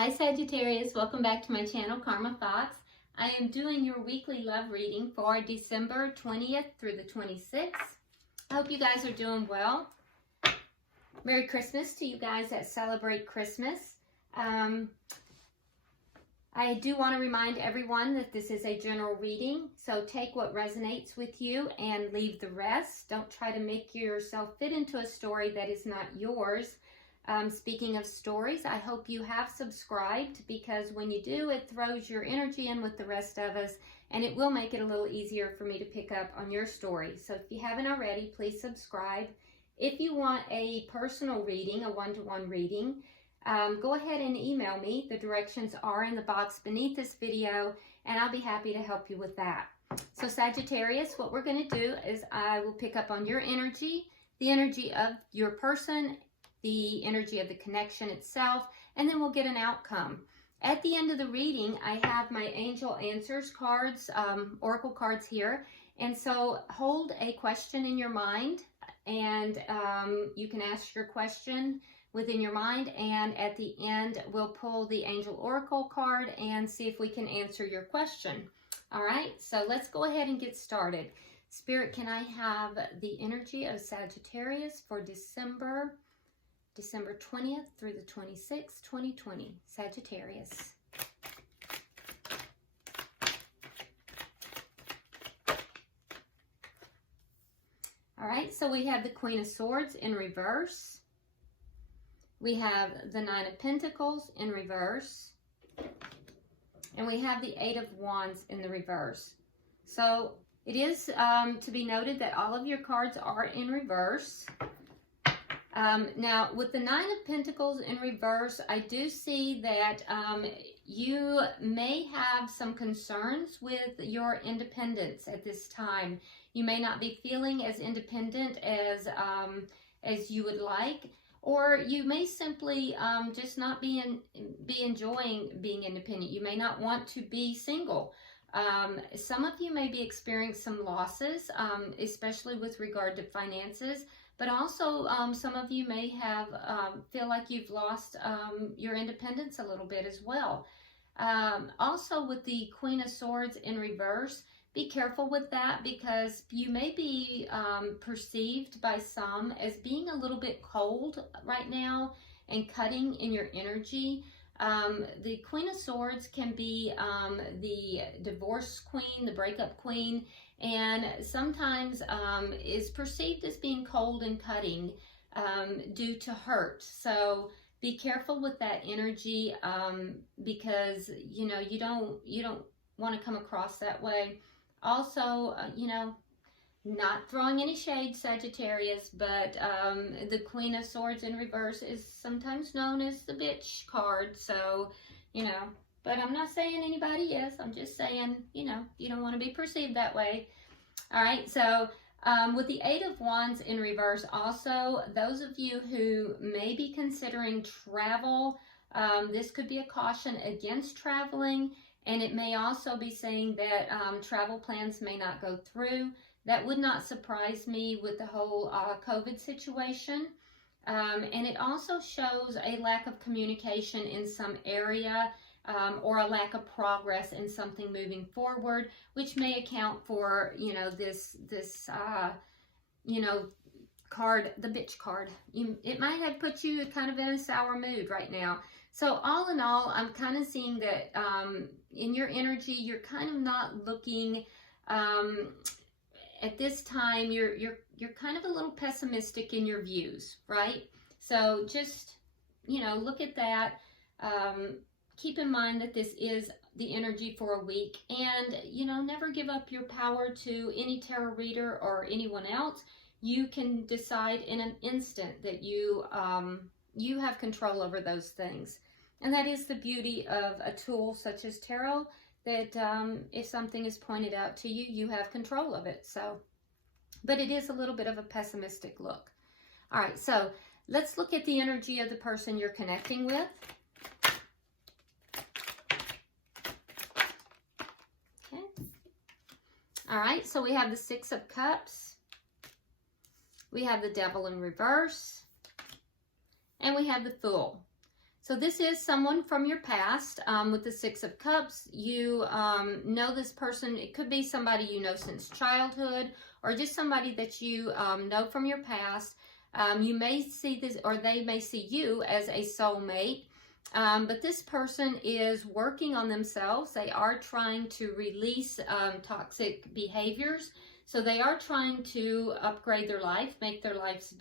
Hi Sagittarius, welcome back to my channel, Karma Thoughts. I am doing your weekly love reading for December 20th through the 26th. I hope you guys are doing well. Merry Christmas to you guys that celebrate Christmas. I do want to remind everyone that this is a general reading, so take what resonates with you and leave the rest. Don't try to make yourself fit into a story that is not yours. Speaking of stories, I hope you have subscribed, because when you do, it throws your energy in with the rest of us, and it will make it a little easier for me to pick up on your story. So if you haven't already, please subscribe. If you want a personal reading, a one-to-one reading, go ahead and email me. The directions are in the box beneath this video, and I'll be happy to help you with that. So Sagittarius, what we're going to do is I will pick up on your energy, the energy of your person, the energy of the connection itself, and then we'll get an outcome. At the end of the reading, I have my Angel Answers cards, Oracle cards here, and so hold a question in your mind, and you can ask your question within your mind, and at the end, we'll pull the Angel Oracle card and see if we can answer your question. All right, so let's go ahead and get started. Spirit, can I have the energy of Sagittarius for December 20th through the 26th, 2020. Sagittarius. All right, so we have the Queen of Swords in reverse. We have the Nine of Pentacles in reverse. And we have the Eight of Wands in the reverse. So it is to be noted that all of your cards are in reverse. Now, with the Nine of Pentacles in reverse, I do see that you may have some concerns with your independence at this time. You may not be feeling as independent as you would like, or you may simply just not be enjoying being independent. You may not want to be single. Some of you may be experiencing some losses, especially with regard to finances. But also, some of you may have feel like you've lost your independence a little bit as well. Also, with the Queen of Swords in reverse, be careful with that, because you may be perceived by some as being a little bit cold right now and cutting in your energy. The Queen of Swords can be the divorce queen, the breakup queen, and sometimes is perceived as being cold and cutting due to hurt. So be careful with that energy, because you know you don't want to come across that way. Also, you know, not throwing any shade, Sagittarius, but the Queen of Swords in reverse is sometimes known as the bitch card. So, you know, but I'm not saying anybody is. I'm just saying, you know, you don't want to be perceived that way. All right, so with the Eight of Wands in reverse, also, those of you who may be considering travel, this could be a caution against traveling, and it may also be saying that travel plans may not go through. That would not surprise me with the whole COVID situation. And it also shows a lack of communication in some area, or a lack of progress in something moving forward, which may account for, you know, this you know, card, the bitch card. It might have put you kind of in a sour mood right now. So all in all, I'm kind of seeing that in your energy, you're kind of not looking at this time. You're kind of a little pessimistic in your views, right? So just, you know, look at that. Keep in mind that this is the energy for a week, and, you know, never give up your power to any tarot reader or anyone else. You can decide in an instant that you have control over those things. And that is the beauty of a tool such as tarot, that if something is pointed out to you, you have control of it. So, but it is a little bit of a pessimistic look. All right, so let's look at the energy of the person you're connecting with. Okay. All right, so we have the Six of Cups. We have the Devil in reverse. And we have the Fool. So this is someone from your past with the Six of Cups. You know this person. It could be somebody you know since childhood, or just somebody that you know from your past. You may see this, or they may see you as a soulmate. But this person is working on themselves. They are trying to release toxic behaviors. So they are trying to upgrade their life, make their life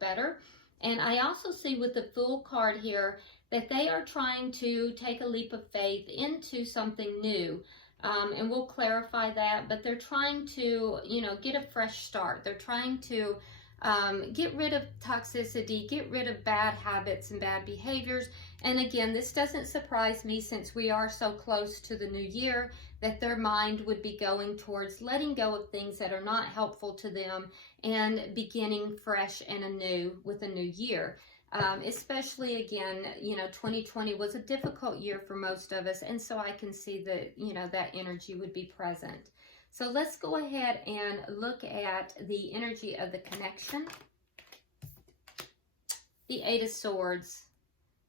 better. And I also see with the Fool card here that they are trying to take a leap of faith into something new. And we'll clarify that, but they're trying to, get a fresh start. They're trying to get rid of toxicity, get rid of bad habits and bad behaviors. And again, this doesn't surprise me since we are so close to the new year that their mind would be going towards letting go of things that are not helpful to them and beginning fresh and anew with a new year. Especially again, 2020 was a difficult year for most of us. And so I can see that, that energy would be present. So let's go ahead and look at the energy of the connection. The Eight of Swords.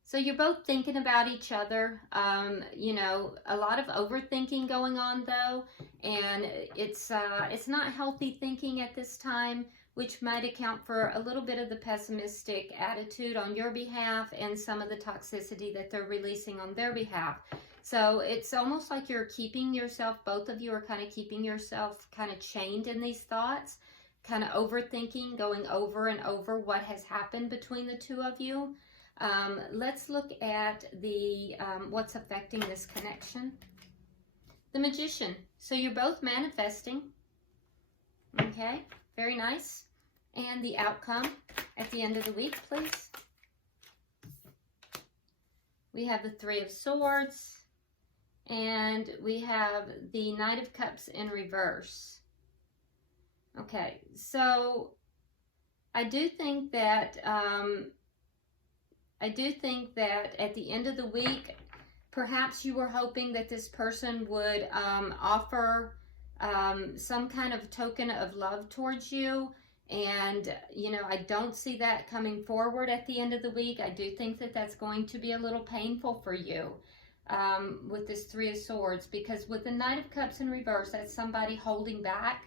So you're both thinking about each other. A lot of overthinking going on though, and it's not healthy thinking at this time, which might account for a little bit of the pessimistic attitude on your behalf and some of the toxicity that they're releasing on their behalf. So it's almost like you're keeping yourself, both of you are kind of keeping yourself kind of chained in these thoughts, kind of overthinking, going over and over what has happened between the two of you. Let's look at the what's affecting this connection. The Magician. So you're both manifesting. Okay, very nice. And the outcome at the end of the week, please. We have the Three of Swords. And we have the Knight of Cups in reverse. Okay, so I do think that at the end of the week, perhaps you were hoping that this person would offer some kind of token of love towards you. And, I don't see that coming forward at the end of the week. I do think that that's going to be a little painful for you. With this Three of Swords, because with the Knight of Cups in reverse, that's somebody holding back.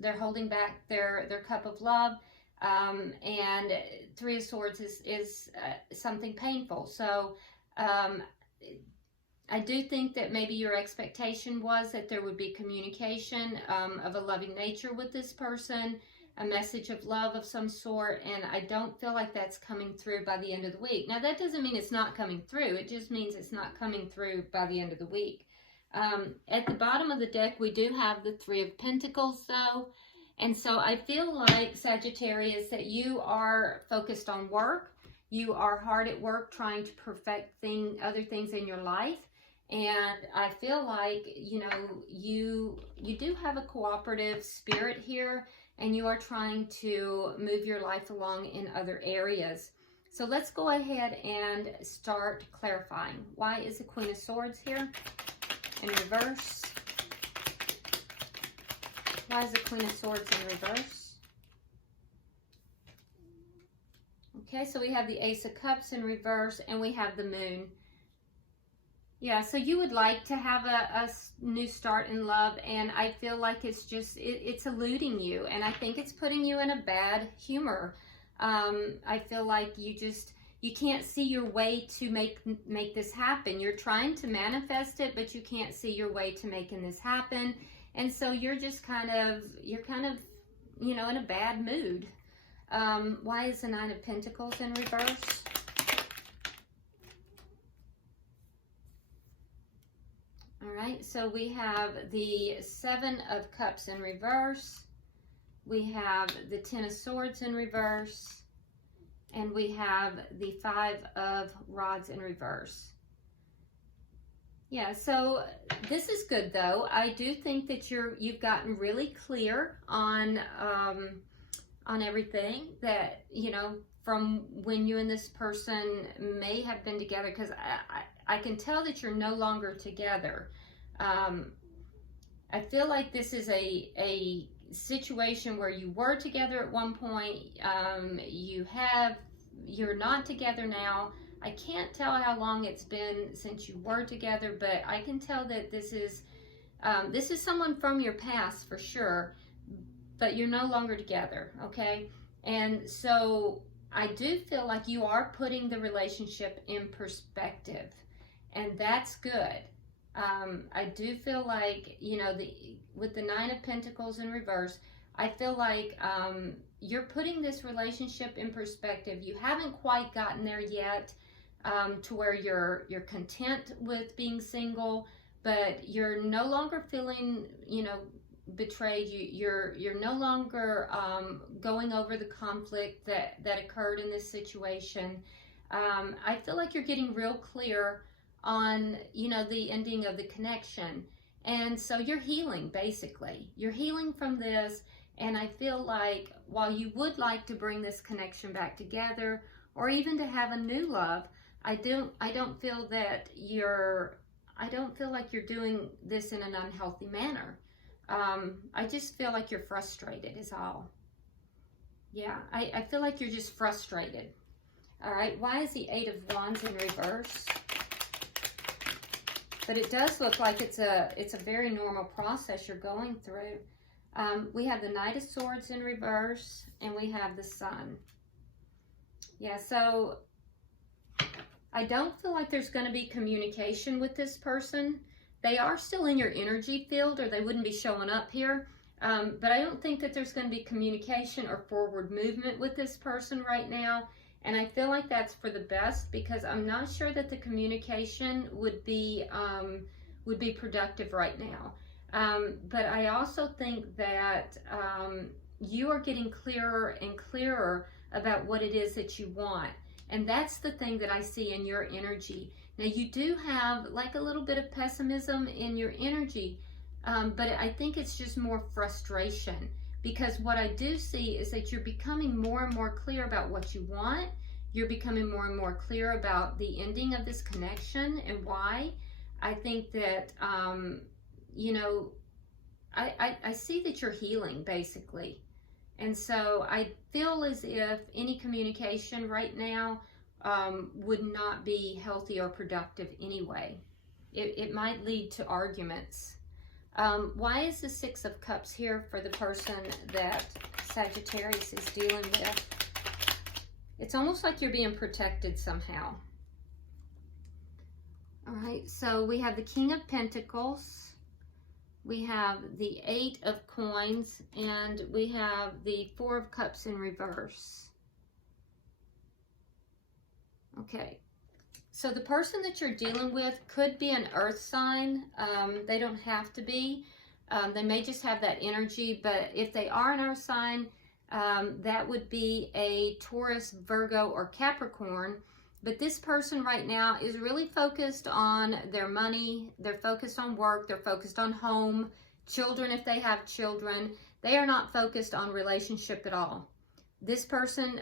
They're holding back their cup of love, and Three of Swords is something painful. So I do think that maybe your expectation was that there would be communication of a loving nature with this person, a message of love of some sort, and I don't feel like that's coming through by the end of the week. Now, that doesn't mean it's not coming through. It just means it's not coming through by the end of the week. At the bottom of the deck, we do have the Three of Pentacles, though, and so I feel like, Sagittarius, that you are focused on work. You are hard at work trying to perfect other things in your life, and I feel like, you do have a cooperative spirit here, and you are trying to move your life along in other areas. So let's go ahead and start clarifying. Why is the Queen of Swords here in reverse? Why is the Queen of Swords in reverse? Okay, so we have the Ace of Cups in reverse, and we have the Moon. Yeah, so you would like to have a new start in love, and I feel like it's eluding you, and I think it's putting you in a bad humor. I feel like you can't see your way to make this happen. You're trying to manifest it, but you can't see your way to making this happen, and so you're kind of in a bad mood. Why is the Nine of Pentacles in reverse? All right, so we have the Seven of Cups in reverse. We have the Ten of Swords in reverse. And we have the Five of Rods in reverse. Yeah, so this is good though. I do think that you've gotten really clear on everything that, from when you and this person may have been together, because I can tell that you're no longer together. I feel like this is a situation where you were together at one point. You're not together now. I can't tell how long it's been since you were together, but I can tell that this is someone from your past for sure, but you're no longer together, okay? And so I do feel like you are putting the relationship in perspective, and that's good. I do feel like, you know, with the Nine of Pentacles in reverse, I feel like you're putting this relationship in perspective. You haven't quite gotten there yet to where you're content with being single, but you're no longer feeling, you know, betrayed. You're no longer going over the conflict that occurred in this situation. I feel like you're getting real clear on, you know, the ending of the connection. And so you're healing, basically. You're healing from this. And I feel like while you would like to bring this connection back together, or even to have a new love, I don't feel like you're doing this in an unhealthy manner. I just feel like you're frustrated is all. Yeah, I feel like you're just frustrated. All right, why is the Eight of Wands in reverse? But it does look like it's a very normal process you're going through. We have the Knight of Swords in reverse, and we have the Sun. Yeah, so I don't feel like there's going to be communication with this person. They are still in your energy field, or they wouldn't be showing up here. But I don't think that there's going to be communication or forward movement with this person right now. And I feel like that's for the best, because I'm not sure that the communication would be productive right now. But I also think that you are getting clearer and clearer about what it is that you want. And that's the thing that I see in your energy. Now, you do have like a little bit of pessimism in your energy, but I think it's just more frustration, because what I do see is that you're becoming more and more clear about what you want. You're becoming more and more clear about the ending of this connection and why. I think that, you know, I see that you're healing, basically. And so I feel as if any communication right now would not be healthy or productive anyway. It might lead to arguments. Why is the Six of Cups here for the person that Sagittarius is dealing with? It's almost like you're being protected somehow. All right, so we have the King of Pentacles. We have the Eight of Coins, and we have the Four of Cups in reverse. Okay, so the person that you're dealing with could be an earth sign. They don't have to be. They may just have that energy, but if they are an earth sign, that would be a Taurus, Virgo, or Capricorn. But this person right now is really focused on their money. They're focused on work. They're focused on home, children if they have children. They are not focused on relationship at all. This person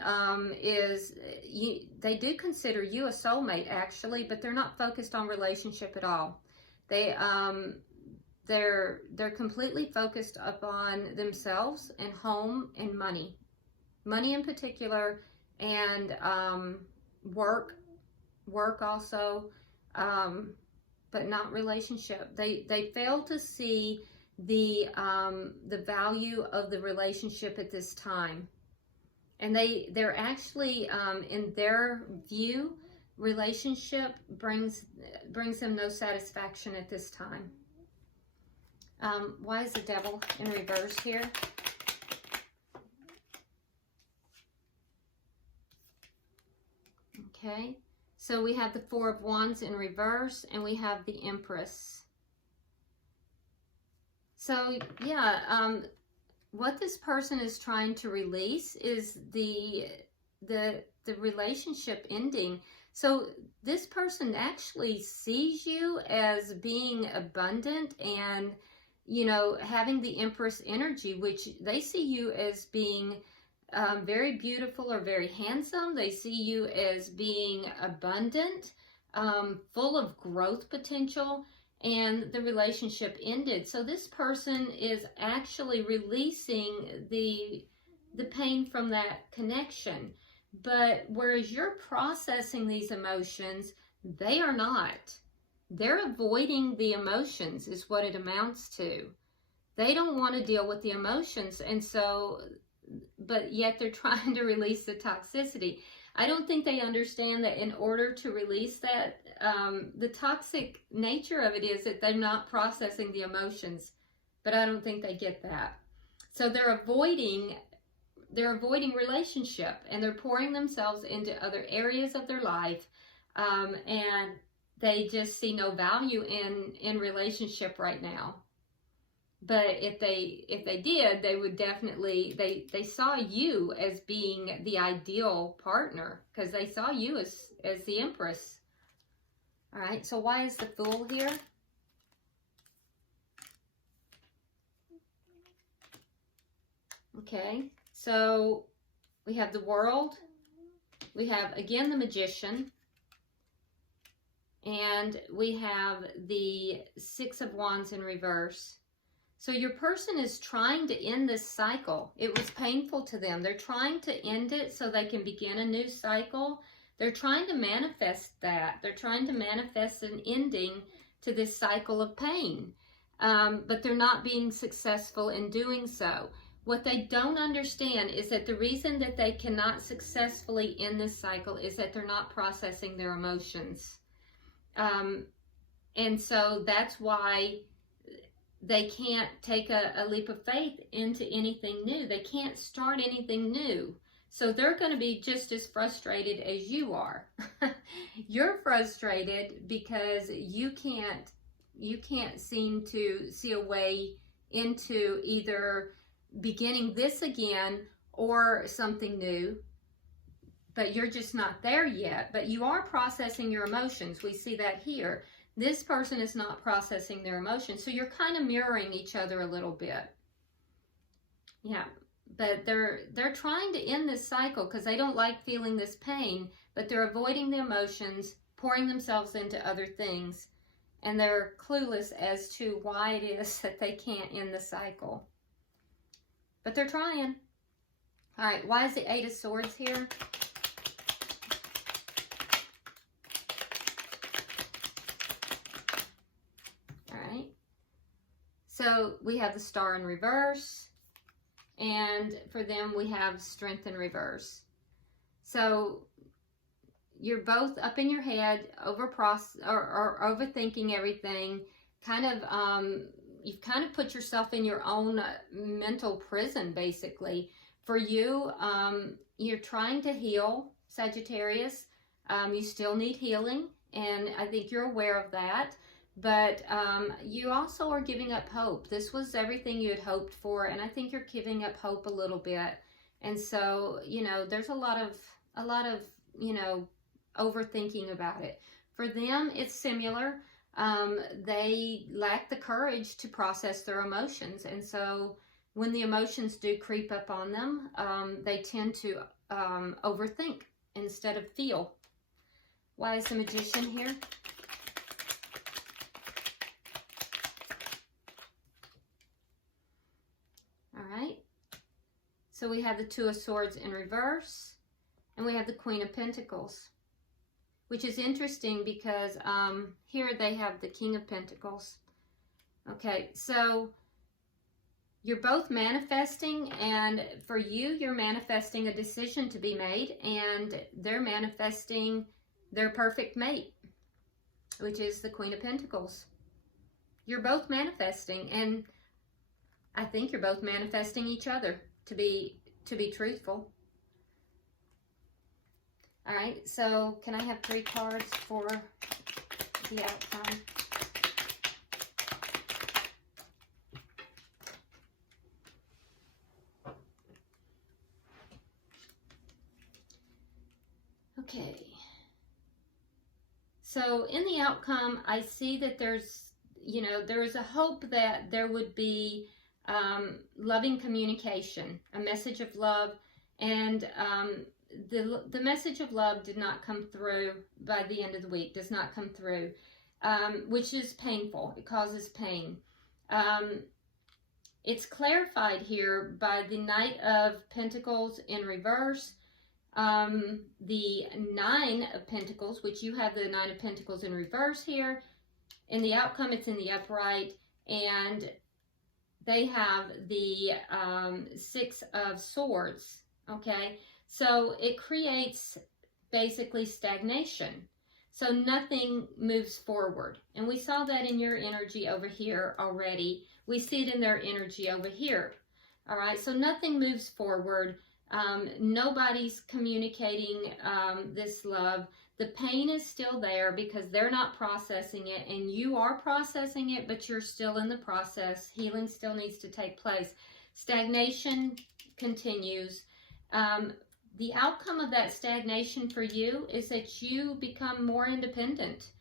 they do consider you a soulmate, actually, but they're not focused on relationship at all. They're completely focused upon themselves and home and money in particular, and work also, but not relationship. They fail to see the value of the relationship at this time. And they're actually, in their view, relationship brings them no satisfaction at this time. Why is the Devil in reverse here? Okay, so we have the Four of Wands in reverse, and we have the Empress. So yeah, what this person is trying to release is the relationship ending. So this person actually sees you as being abundant and, you know, having the Empress energy, which they see you as being very beautiful or very handsome. They see you as being abundant, full of growth potential, and the relationship ended. So this person is actually releasing the pain from that connection. But whereas you're processing these emotions, they are not. They're avoiding the emotions is what it amounts to. They don't want to deal with the emotions, and so, but yet they're trying to release the toxicity. I don't think they understand that in order to release that, the toxic nature of it is that they're not processing the emotions, but I don't think they get that. So they're avoiding relationship, and they're pouring themselves into other areas of their life, and they just see no value in relationship right now. But if they did, they would definitely, they saw you as being the ideal partner, because they saw you as the Empress. All right, so why is the Fool here? Okay, so we have the World, we have again the Magician, and we have the Six of Wands in reverse. So your person is trying to end this cycle. It was painful to them. They're trying to end it so they can begin a new cycle. They're trying to manifest that. They're trying to manifest an ending to this cycle of pain. But they're not being successful in doing so. What they don't understand is that the reason that they cannot successfully end this cycle is that they're not processing their emotions. And so that's why they can't take a leap of faith into anything new. They can't start anything new. So they're going to be just as frustrated as you are. You're frustrated because you can't seem to see a way into either beginning this again or something new. But you're just not there yet. But you are processing your emotions. We see that here. This person is not processing their emotions. So you're kind of mirroring each other a little bit. Yeah. But they're trying to end this cycle because they don't like feeling this pain, but they're avoiding the emotions, pouring themselves into other things, and they're clueless as to why it is that they can't end the cycle. But they're trying. All right, why is the Eight of Swords here? All right. So we have the Star in reverse. And for them, we have Strength in reverse. So you're both up in your head, overthinking everything. You've kind of put yourself in your own mental prison, basically. For you, you're trying to heal, Sagittarius. You still need healing, and I think you're aware of that. But you also are giving up hope. This was everything you had hoped for, and I think you're giving up hope a little bit. And so, you know, there's a lot of, you know, overthinking about it. For them, it's similar. They lack the courage to process their emotions. And so when the emotions do creep up on them, they tend to overthink instead of feel. Why is the Magician here? So we have the Two of Swords in reverse, and we have the Queen of Pentacles, which is interesting because here they have the King of Pentacles. Okay, so you're both manifesting, and for you, you're manifesting a decision to be made, and they're manifesting their perfect mate, which is the Queen of Pentacles. You're both manifesting, and I think you're both manifesting each other. To be truthful. All right, so can I have 3 cards for the outcome? Okay. So in the outcome, I see that there's, you know, there is a hope that there would be loving communication, a message of love, and the message of love did not come through by the end of the week, does not come through, which is painful. It causes pain. It's clarified here by the Knight of Pentacles in reverse. the Nine of Pentacles, which you have the Nine of Pentacles in reverse here. In the outcome, it's in the upright, and they have the Six of Swords, okay? So it creates basically stagnation. So nothing moves forward. And we saw that in your energy over here already. We see it in their energy over here. All right, so nothing moves forward. Nobody's communicating this love. The pain is still there because they're not processing it, and you are processing it, but you're still in the process. Healing still needs to take place. Stagnation continues. The outcome of that stagnation for you is that you become more independent.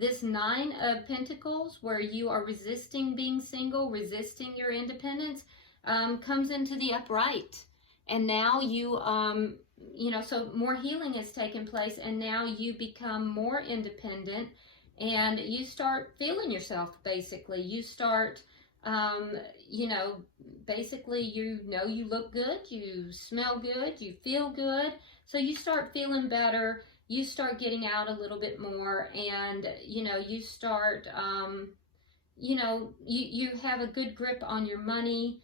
This Nine of Pentacles, where you are resisting being single, resisting your independence, comes into the upright. And now you, so more healing has taken place, and now you become more independent, and you start feeling yourself, basically. You start, basically, you look good, you smell good, you feel good. So you start feeling better, you start getting out a little bit more, and, you start, you have a good grip on your money.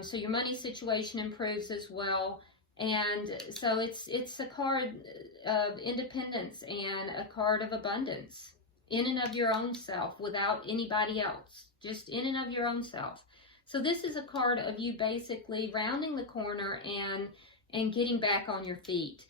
So your money situation improves as well. And so it's a card of independence and a card of abundance in and of your own self, without anybody else, just in and of your own self. So this is a card of you basically rounding the corner and getting back on your feet.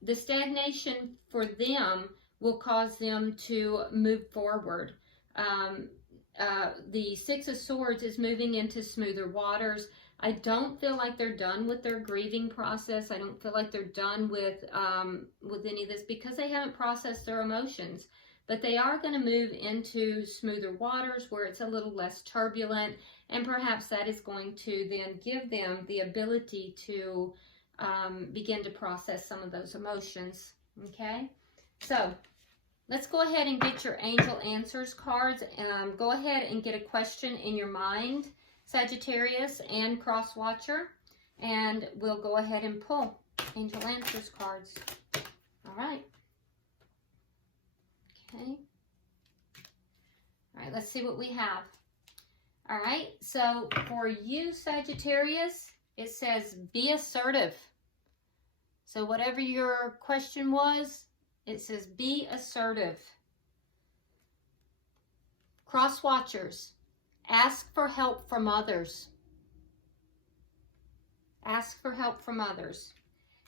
The stagnation for them will cause them to move forward. The Six of Swords is moving into smoother waters. I don't feel like they're done with their grieving process. I don't feel like they're done with any of this, because they haven't processed their emotions. But they are going to move into smoother waters where it's a little less turbulent, and perhaps that is going to then give them the ability to begin to process some of those emotions. Okay, so let's go ahead and get your angel answers cards. Go ahead and get a question in your mind, Sagittarius and cross watcher, and we'll go ahead and pull angel answers cards. All right. Okay. All right, let's see what we have. All right, so for you, Sagittarius, it says be assertive. So whatever your question was, it says be assertive. Cross watchers, ask for help from others. Ask for help from others.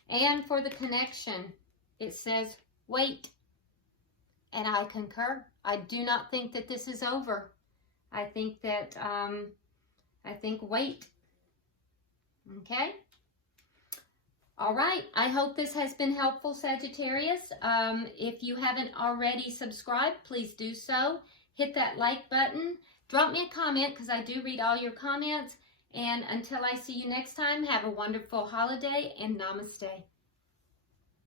And for the connection, it says wait. And I concur. I do not think that this is over. I think that, wait. Okay? All right. I hope this has been helpful, Sagittarius. If you haven't already subscribed, please do so. Hit that like button. Drop me a comment, because I do read all your comments. And until I see you next time, have a wonderful holiday, and namaste.